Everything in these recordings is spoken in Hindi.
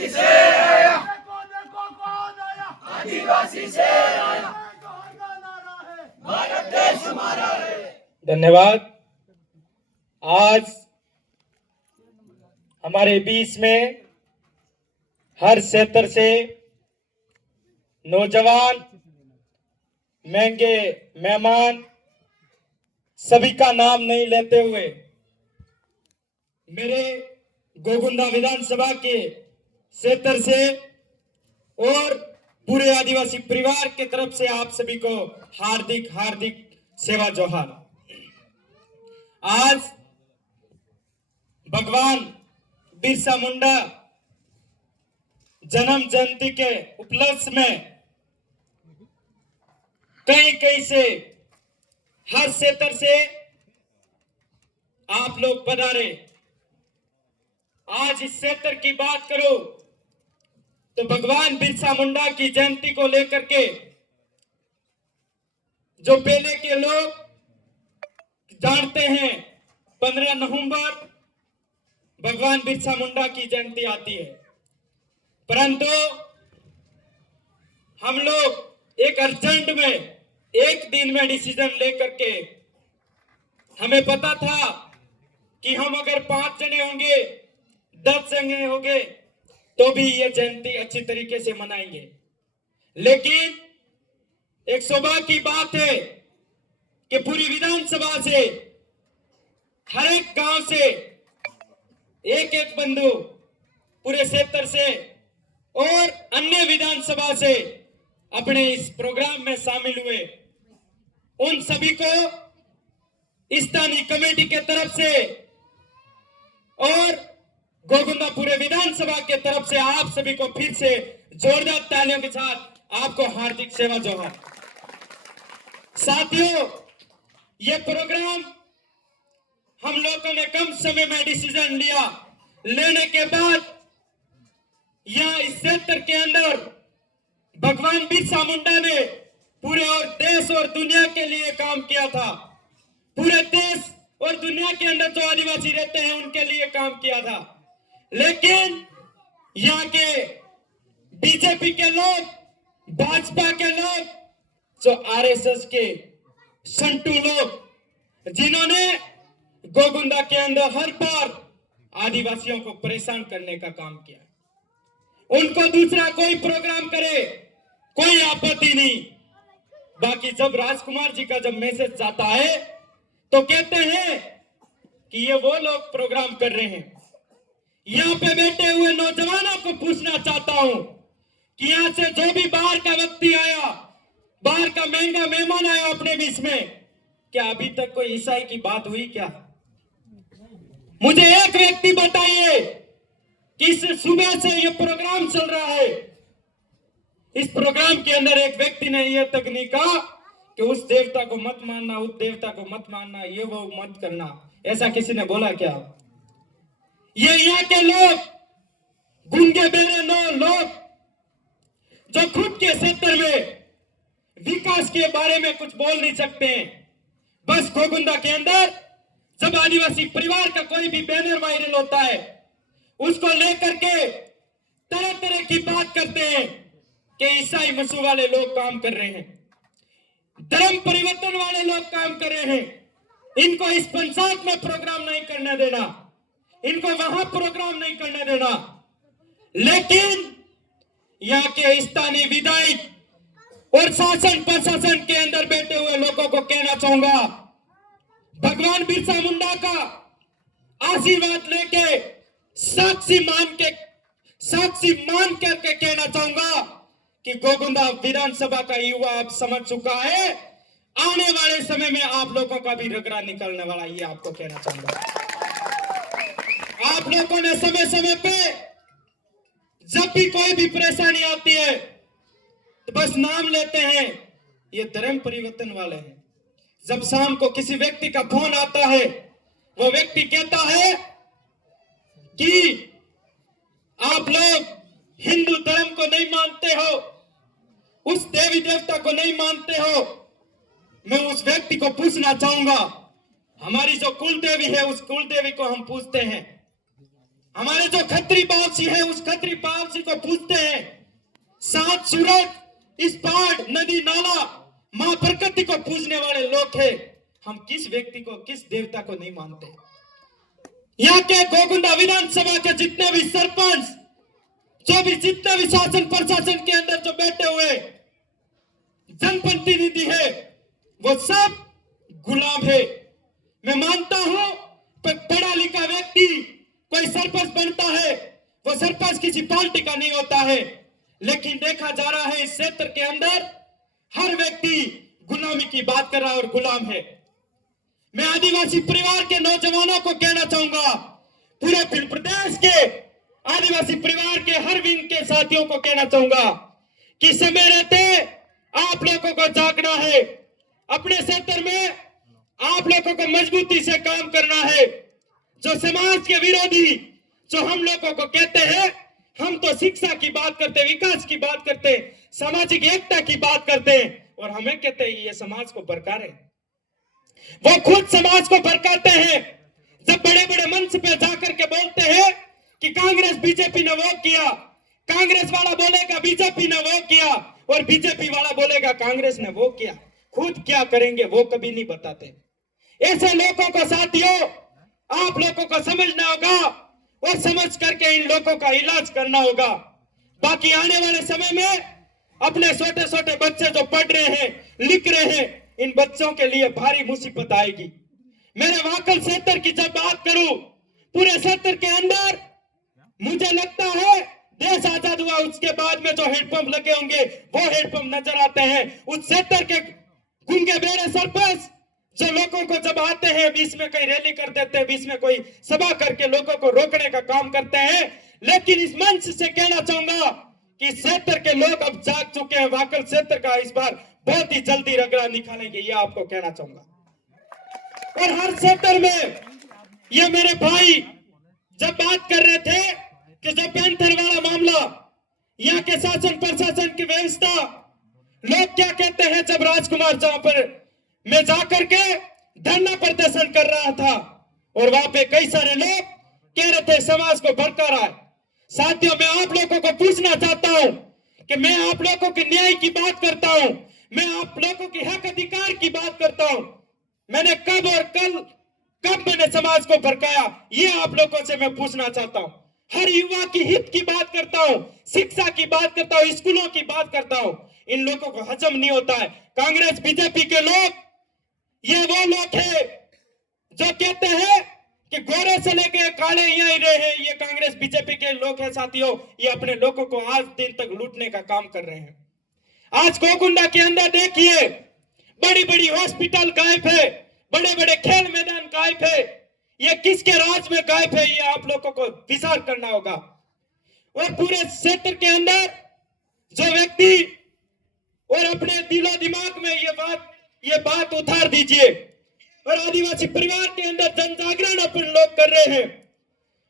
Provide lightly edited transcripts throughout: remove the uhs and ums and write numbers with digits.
आदिवासी से आया, देखो कौन आया, आदिवासी से आया, जोहर का नारा है, भारत देश हमारा है। धन्यवाद। आज हमारे बीच में हर क्षेत्र से नौजवान, महंगे मेहमान, सभी का नाम नहीं लेते हुए मेरे गोगुंदा विधानसभा के क्षेत्र से और पूरे आदिवासी परिवार के तरफ से आप सभी को हार्दिक हार्दिक सेवा जोहार। आज भगवान बिरसा मुंडा जन्म जयंती के उपलक्ष्य में कहीं कहीं से, हर क्षेत्र से आप लोग पधारे। आज इस क्षेत्र की बात करो तो भगवान बिरसा मुंडा की जयंती को लेकर के जो पहले के लोग जानते हैं, 15 नवंबर भगवान बिरसा मुंडा की जयंती आती है, परंतु हम लोग एक अर्जेंट में एक दिन में डिसीजन लेकर के, हमें पता था कि हम अगर 5 जने होंगे, 10 जने होंगे तो भी ये जयंती अच्छी तरीके से मनाएंगे। लेकिन एक सौभाग्य की बात है कि पूरी विधानसभा से, हर एक गांव से एक एक बंधु, पूरे क्षेत्र से और अन्य विधानसभा से अपने इस प्रोग्राम में शामिल हुए। उन सभी को स्थानीय कमेटी के तरफ से और गोगुंदा पूरे विधानसभा के तरफ से आप सभी को फिर से जोरदार तालियों के साथ आपको हार्दिक सेवा जोहार। साथियों, ये प्रोग्राम हम लोगों ने कम समय में डिसीजन लिया, लेने के बाद यहां इस क्षेत्र के अंदर भगवान बिरसा मुंडा ने पूरे और देश और दुनिया के लिए काम किया था। पूरे देश और दुनिया के अंदर जो आदिवासी रहते हैं उनके लिए काम किया था। लेकिन यहाँ के बीजेपी के लोग, भाजपा के लोग, जो आरएसएस के संटू लोग, जिन्होंने गोगुंदा के अंदर हर बार आदिवासियों को परेशान करने का काम किया, उनको दूसरा कोई प्रोग्राम करे कोई आपत्ति नहीं। बाकी जब राजकुमार जी का जब मैसेज जाता है तो कहते हैं कि ये वो लोग प्रोग्राम कर रहे हैं। यहाँ पे बैठे हुए नौजवानों को पूछना चाहता हूं कि यहाँ से जो भी बाहर का व्यक्ति आया, बाहर का महंगा मेहमान आया अपने बीच में, क्या अभी तक कोई ईसाई की बात हुई क्या? मुझे एक व्यक्ति बताइए कि इस सुबह से ये प्रोग्राम चल रहा है, इस प्रोग्राम के अंदर एक व्यक्ति ने यह तक नहीं कहा कि उस देवता को मत मानना, उस देवता को मत मानना, ये वो मत करना। ऐसा किसी ने बोला क्या? ये यहाँ के लोग, गूंगे बेरे लोग जो खुद के क्षेत्र में विकास के बारे में कुछ बोल नहीं सकते हैं। बस गोगुंदा के अंदर जब आदिवासी परिवार का कोई भी बैनर वायरल होता है, उसको लेकर के तरह तरह की बात करते हैं कि ईसाई मसीह वाले लोग काम कर रहे हैं, धर्म परिवर्तन वाले लोग काम कर रहे हैं, इनको इस पंचायत में प्रोग्राम नहीं करने देना, इनको वहां प्रोग्राम नहीं करने देना। लेकिन यहाँ के स्थानीय विधायक और शासन प्रशासन के अंदर बैठे हुए लोगों को कहना चाहूंगा, भगवान बिरसा मुंडा का आशीर्वाद लेके साक्षी मान करके कहना चाहूंगा कि गोगुंदा विधानसभा का युवा अब समझ चुका है, आने वाले समय में आप लोगों का भी रगड़ा निकलने वाला, ये आपको कहना चाहूंगा। आप लोगों ने समय समय पे जब भी कोई भी परेशानी आती है तो बस नाम लेते हैं, ये धर्म परिवर्तन वाले हैं। जब शाम को किसी व्यक्ति का फोन आता है, वो व्यक्ति कहता है कि आप लोग हिंदू धर्म को नहीं मानते हो, उस देवी देवता को नहीं मानते हो। मैं उस व्यक्ति को पूछना चाहूंगा, हमारी जो कुल देवी है उस कुल देवी को हम पूछते हैं, हमारे जो खत्री पावसी है उस खत्री पावसी को पूछते हैं, सात सूरज, इस पहाड़, नदी, नाला, मां प्रकृति को पूजने वाले लोग हैं। हम किस व्यक्ति को, किस देवता को नहीं मानते? यहाँ के गोकुंडा विधानसभा के जितने भी सरपंच, जो भी जितने भी शासन प्रशासन के अंदर जो बैठे हुए जनप्रतिनिधि है, वो सब गुलाम है। मैं मानता हूं पढ़ा लिखा व्यक्ति कोई सरपंच बनता है, वो सरपंच किसी पार्टी का नहीं होता है, लेकिन देखा जा रहा है इस क्षेत्र के अंदर हर व्यक्ति गुलामी की बात कर रहा है और गुलाम है। मैं आदिवासी परिवार के नौजवानों को कहना चाहूंगा, पूरे भिल प्रदेश के आदिवासी परिवार के हर विंग के साथियों को कहना चाहूंगा कि समय रहते आप लोगों को जागना है। अपने क्षेत्र में आप लोगों को मजबूती से काम करना है। जो समाज के विरोधी जो हम लोगों को कहते हैं, हम तो शिक्षा की बात करते, विकास की बात करते, सामाजिक एकता की बात करते हैं, और हमें कहते हैं ये समाज को भड़का रहे। वो खुद समाज को भड़काते हैं। जब बड़े बड़े मंच पे जाकर के बोलते हैं कि कांग्रेस बीजेपी ने वो किया, कांग्रेस वाला बोलेगा बीजेपी ने वो किया, और बीजेपी वाला बोलेगा कांग्रेस ने वो किया। खुद क्या करेंगे वो कभी नहीं बताते। ऐसे लोगों को साथियों आप लोगों को समझना होगा और समझ करके इन लोगों का इलाज करना होगा। बाकी आने वाले समय में अपने छोटे छोटे बच्चे जो पढ़ रहे हैं, लिख रहे हैं, इन बच्चों के लिए भारी मुसीबत आएगी। मेरे वाकल क्षेत्र की जब बात करूं, पूरे क्षेत्र के अंदर मुझे लगता है देश आजाद हुआ उसके बाद में जो हेडपंप लगे होंगे वो हेडपंप नजर आते हैं। उस क्षेत्र के गूंगे बेरे सरपंच जो लोगों को जब आते हैं बीच में कहीं रैली कर देते हैं, बीच में कोई सभा करके लोगों को रोकने का काम करते हैं। लेकिन इस मंच से कहना चाहूंगा कि क्षेत्र के लोग अब जाग चुके हैं। वाकल क्षेत्र का इस बार बहुत ही जल्दी रगड़ा निकालेंगे, ये आपको कहना चाहूंगा। और हर क्षेत्र में ये मेरे भाई जब बात कर रहे थे कि जो पैंथर वाला मामला, यहाँ के शासन प्रशासन की व्यवस्था, लोग क्या कहते हैं, जब राजकुमार जहां पर मैं जाकर के धरना प्रदर्शन कर रहा था और वहां पे कई सारे लोग कह रहे थे समाज को भड़का रहा है। साथियों मैं आप लोगों को पूछना चाहता हूं कि मैं आप लोगों के न्याय की बात करता हूं, मैं आप लोगों के हक अधिकार की बात करता हूं। मैंने कब और कब मैंने समाज को भड़काया, ये आप लोगों से मैं पूछना चाहता हूं। हर युवा की हित की बात करता हूं, शिक्षा की बात करता हूं, स्कूलों की बात करता हूं। इन लोगों को हजम नहीं होता है। कांग्रेस बीजेपी के लोग ये वो लोग हैं जो कहते हैं कि गोरे से लेके काले यहाँ ही रहे हैं। ये कांग्रेस बीजेपी के लोग हैं साथियों, ये अपने लोगों को आज दिन तक लूटने का काम कर रहे हैं। आज गोकुंडा के अंदर देखिए बड़ी बड़ी हॉस्पिटल गायब है, बड़े बड़े खेल मैदान गायब है। ये किसके राज में गायब है, ये आप लोगों को विचार करना होगा। और पूरे क्षेत्र के अंदर जो व्यक्ति और अपने दिलो दिमाग में ये बात उतार दीजिए। और आदिवासी परिवार के अंदर जन जागरण अपन लोग कर रहे हैं,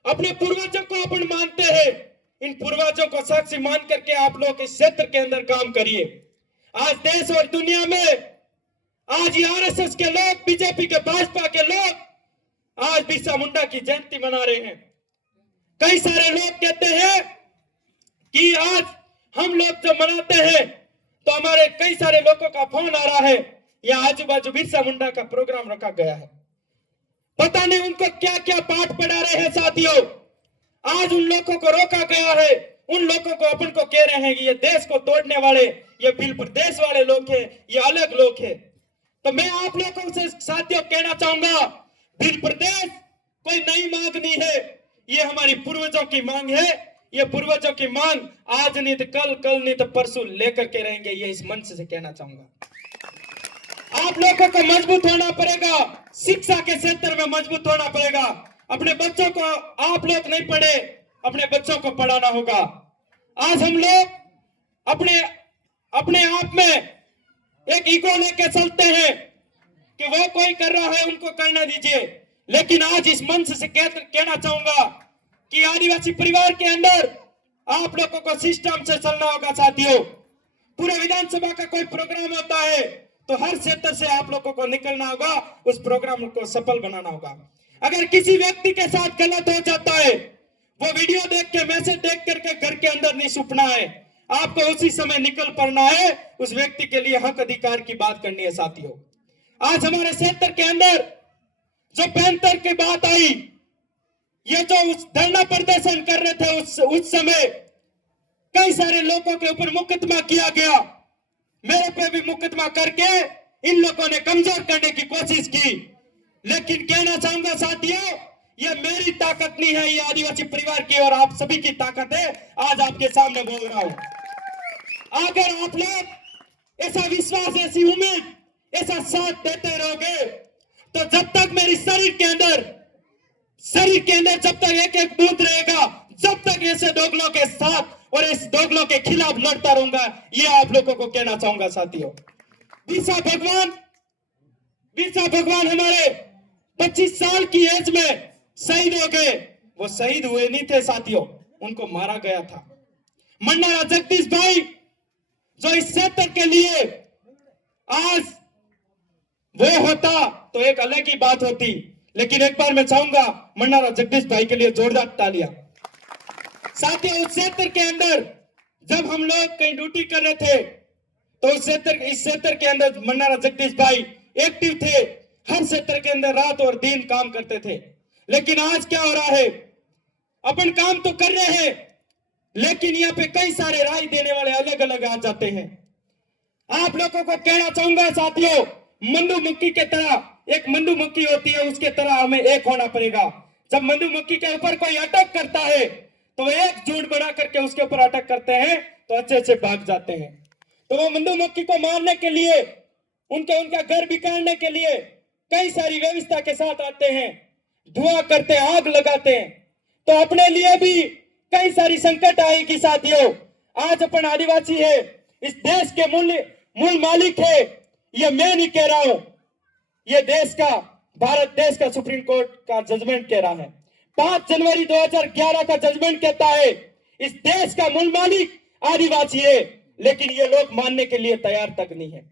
अपने पूर्वजों को अपन मानते हैं। इन पूर्वजों को साक्षी मान करके आप लोग इस क्षेत्र के अंदर काम करिए। आज देश और दुनिया में आज ये आरएसएस के लोग, बीजेपी के, भाजपा के लोग आज बिरसा मुंडा की जयंती मना रहे हैं। कई सारे लोग कहते हैं कि आज हम लोग जब मनाते हैं तो हमारे कई सारे लोगों का फोन आ रहा है, या आजू बाजू बिरसा मुंडा का प्रोग्राम रखा गया है। पता नहीं उनको क्या क्या पाठ पढ़ा रहे हैं साथियों। आज उन लोगों को रोका गया है, उन लोगों को अपन को कह रहे हैं कि ये देश को तोड़ने वाले, ये भिल प्रदेश वाले लोग हैं, ये अलग लोग हैं। तो मैं आप लोगों से साथियों कहना चाहूंगा, भिल प्रदेश कोई नई मांग नहीं है, ये हमारी पूर्वजों की मांग है। ये पूर्वजों की मांग आज नहीं तो कल नहीं तो परसों लेकर के रहेंगे, ये इस मंच से कहना चाहूंगा। आप लोगों को मजबूत होना पड़ेगा, शिक्षा के क्षेत्र में मजबूत होना पड़ेगा। अपने बच्चों को आप लोग नहीं पढ़े, अपने बच्चों को पढ़ाना होगा। आज हम लोग अपने आप में एक ईगो लेके चलते हैं कि वो कोई कर रहा है उनको करना दीजिए। लेकिन आज इस मंच से कहना चाहूंगा कि आदिवासी परिवार के अंदर आप लोगों को सिस्टम से चलना होगा साथियों। पूरे विधानसभा का कोई प्रोग्राम होता है तो हर क्षेत्र से आप लोगों को निकलना होगा, उस प्रोग्राम को सफल बनाना होगा। अगर किसी व्यक्ति के साथ गलत हो जाता है, वो वीडियो देख के, मैसेज देख करके घर के अंदर नहीं छुपना है, आपको उसी समय निकल पड़ना है, उस व्यक्ति के लिए हक अधिकार की बात करनी है। साथियों, आज हमारे क्षेत्र के अंदर जो पैंतर की बात आई, ये जो उस धरना प्रदर्शन कर रहे थे उस समय कई सारे लोगों के ऊपर मुकदमा किया गया, मेरे पे भी मुकदमा करके इन लोगों ने कमजोर करने की कोशिश की। लेकिन कहना चाहूंगा साथियों, ये मेरी ताकत नहीं है, ये आदिवासी परिवार की और आप सभी की ताकत है। आज आपके सामने बोल रहा हूं। अगर आप लोग ऐसा विश्वास, ऐसी उम्मीद, ऐसा साथ देते रहोगे, तो जब तक मेरी शरीर के अंदर जब तक एक एक बूंद रहेगा, जब तक ऐसे दोगलों के साथ और इस दोगलों के खिलाफ लड़ता रहूंगा, ये आप लोगों को कहना चाहूंगा। साथियों, बिरसा भगवान हमारे 25 साल की एज में शहीद हो गए। वो शहीद हुए नहीं थे साथियों, उनको मारा गया था। मंडारा जगदीश भाई जो इस क्षेत्र के लिए आज वो होता तो एक अलग ही बात होती, लेकिन एक बार मैं चाहूंगा मंडारा जगदीश भाई के लिए जोरदार तालियां। साथियों, उस क्षेत्र के अंदर जब हम लोग कहीं ड्यूटी कर रहे थे तो इस क्षेत्र के अंदर मंडारा जगदीश भाई एक्टिव थे, हर क्षेत्र के अंदर रात और दिन काम करते थे। लेकिन आज क्या हो रहा है, अपन काम तो कर रहे हैं, लेकिन यहाँ पे कई सारे राय देने वाले अलग अलग आ जाते हैं। आप लोगों को कहना चाहूंगा साथियों, मधुमक्खी के तरह, एक मधुमक्खी होती है, उसके तरह हमें एक होना पड़ेगा। जब मधुमक्खी के ऊपर कोई अटैक करता है तो एक झुंड बना करके उसके ऊपर अटैक करते हैं तो अच्छे से भाग जाते हैं। तो वो मधुमक्खी को मारने के लिए, उनका घर बिगाड़ने के लिए कई सारी व्यवस्था के साथ आते हैं, धुआं करते हैं, आग लगाते हैं। तो अपने लिए भी कई सारी संकट आएगी साथियों। आज अपन आदिवासी है, इस देश के मूल मालिक है, ये मैं नहीं कह रहा हूं, ये देश का, भारत देश का सुप्रीम कोर्ट का जजमेंट कह रहा है। 5 जनवरी 2011 का जजमेंट कहता है इस देश का मूल मालिक आदिवासी है, लेकिन ये लोग मानने के लिए तैयार तक नहीं है।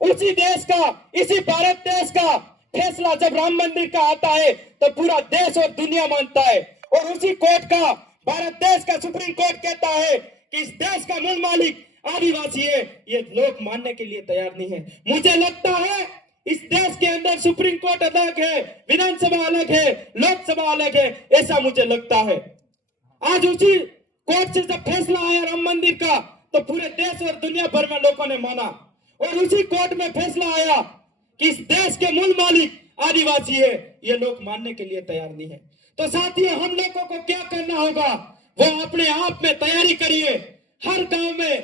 उसी देश का, इसी भारत देश का फैसला जब राम मंदिर का आता है तो पूरा देश और दुनिया मानता है, और उसी कोर्ट का, भारत देश का सुप्रीम कोर्ट कहता है कि इस देश का मूल मालिक आदिवासी है, ये लोग मानने के लिए तैयार नहीं है। मुझे लगता है इस देश के अंदर सुप्रीम कोर्ट अलग है, विधानसभा अलग है, लोकसभा अलग है, ऐसा मुझे लगता है। आज उसी कोर्ट से जब फैसला आया राम मंदिर का तो पूरे देश और दुनिया भर में लोगों ने माना, और उसी कोर्ट में फैसला आया कि इस देश के मूल मालिक आदिवासी है, ये लोग मानने के लिए तैयार नहीं है। तो साथियों, हम लोगों को क्या करना होगा, वो अपने आप में तैयारी करिए। हर गांव में,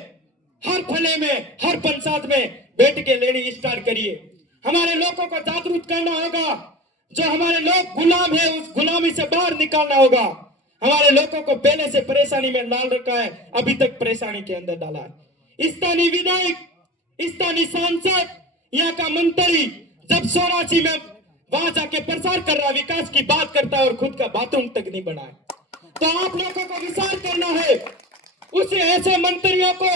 हर फले में, हर पंचायत में बैठ के लेनी स्टार्ट करिए। हमारे लोगों को जागरूक करना होगा, जो हमारे लोग गुलाम है उस गुलामी से बाहर निकालना होगा। हमारे लोगों को पहले से परेशानी में डाल रखा है, अभी तक परेशानी के अंदर डाला है। स्थानीय विधायक, स्थानीय सांसद, यहाँ का मंत्री जब 84 में वहां जाके प्रचार कर रहा है, विकास की बात करता है, और खुद का बाथरूम तक नहीं बना है। तो आप लोगों को विचार करना है, उसे ऐसे मंत्रियों को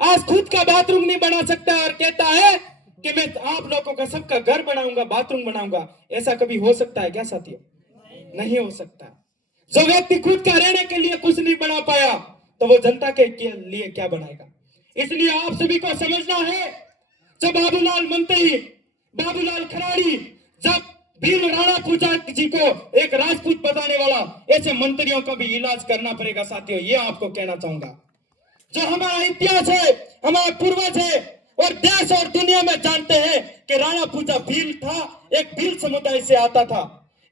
आज खुद का बाथरूम नहीं बना सकता और कहता है कि मैं आप लोगों का सबका घर बनाऊंगा, बाथरूम बनाऊंगा। ऐसा कभी हो सकता है क्या साथियों? नहीं हो सकता। जो व्यक्ति खुद का रहने के लिए कुछ नहीं बना पाया तो वो जनता के लिए क्या बनाएगा? इसलिए आप सभी को समझना है, जब बाबूलाल मंत्री, बाबूलाल खराड़ी, जब भील राणा पूजा जी को एक राजपूत बताने वाला, ऐसे मंत्रियों का भी इलाज करना पड़ेगा साथियों। ये आपको कहना चाहूंगा। जो हमारा इतिहास है, हमारा पूर्वज है, और देश और दुनिया में जानते हैं कि राणा पूजा भील था, एक भील समुदाय से आता था।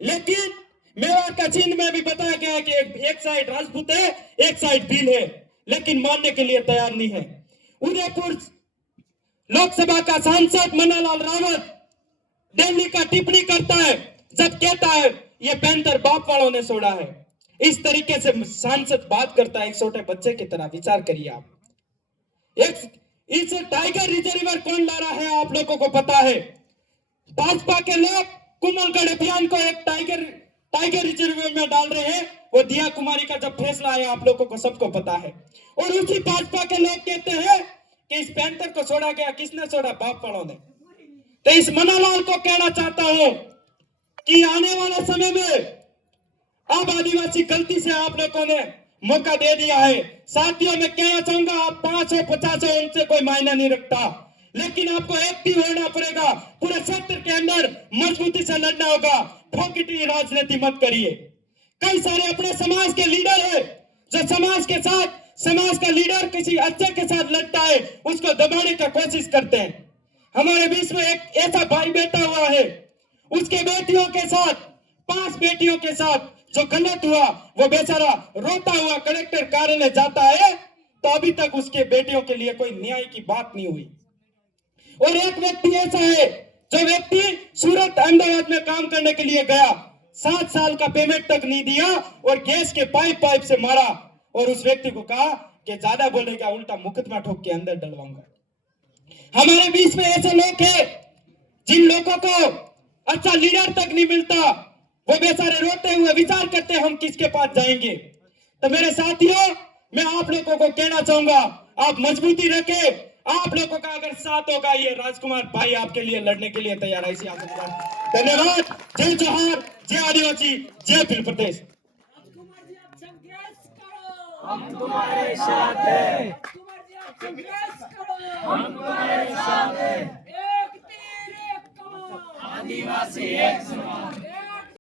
लेकिन मेवाड़ का चिन्ह में भी बताया गया है कि एक साइड राजपूत है, एक साइड भील है, लेकिन मानने के लिए तैयार नहीं है। उदयपुर लोकसभा का सांसद मन्नालाल रावत दिल्ली का टिप्पणी करता है, जब कहता है ये पैंतर बाप वालों ने छोड़ा है। इस तरीके से सांसद बात करता है एक छोटे बच्चे की तरह। विचार करिए आप, इस टाइगर रिजर्वर कौन ला रहा है आप लोगों को पता है। भाजपा के लोग कुमलगढ़ अभियान को एक टाइगर रिजर्व में डाल रहे हैं। वो दिया कुमारी का जब फैसला आया आप लोगों को सबको पता है, और उसी भाजपा के लोग कहते हैं कि इस पैंतर को छोड़ा गया। किसने छोड़ा? बाप वालों ने। तो इस मन्नालाल को कहना चाहता हूं कि आने वाले समय में अब आदिवासी गलती से आप लोगों ने मौका दे दिया है। साथियों, मैं कहना चाहूंगा, आप 550 उनसे कोई मायना नहीं रखता, लेकिन आपको एक्टिव होना पड़ेगा। पूरे क्षेत्र के अंदर मजबूती से लड़ना होगा। फोकटी राजनीति मत करिए। कई सारे अपने समाज के लीडर है जो समाज का लीडर किसी अच्छे के साथ लड़ता है, उसको दबाने का कोशिश करते हैं। हमारे बीच में एक ऐसा भाई बैठा हुआ है, उसके बेटियों के साथ, 5 बेटियों के साथ जो गलत हुआ, वो बेचारा रोता हुआ कलेक्टर कार्यालय जाता है, तो अभी तक उसके बेटियों के लिए कोई न्याय की बात नहीं हुई। और एक व्यक्ति ऐसा है, जो व्यक्ति सूरत अहमदाबाद में काम करने के लिए गया, 7 साल का पेमेंट तक नहीं दिया और गैस के पाइप से मारा, और उस व्यक्ति को कहा कि ज्यादा बोलेगा उल्टा मुकदमा ठोक के अंदर डलवाऊंगा। हमारे बीच में ऐसे लोग हैं जिन लोगों को अच्छा लीडर तक नहीं मिलता, वो बेचारे रोते हुए विचार करते हैं हम किसके पास जाएंगे। तो मेरे साथियों, मैं आप लोगों को कहना चाहूंगा, आप मजबूती रखें। आप लोगों का अगर साथ होगा, ये राजकुमार भाई आपके लिए लड़ने के लिए तैयार है। इसी आशा। धन्यवाद। जय जोहार, जय आदिवासी, जय फिल्म प्रदेश। राजकुमार जी आप संघर्ष करो, हम तुम्हारे साथ हैं। राजकुमार जी आप संघर्ष करो, हम तुम्हारे साथ हैं। एक तीर एक कमान, आदिवासी एक समान।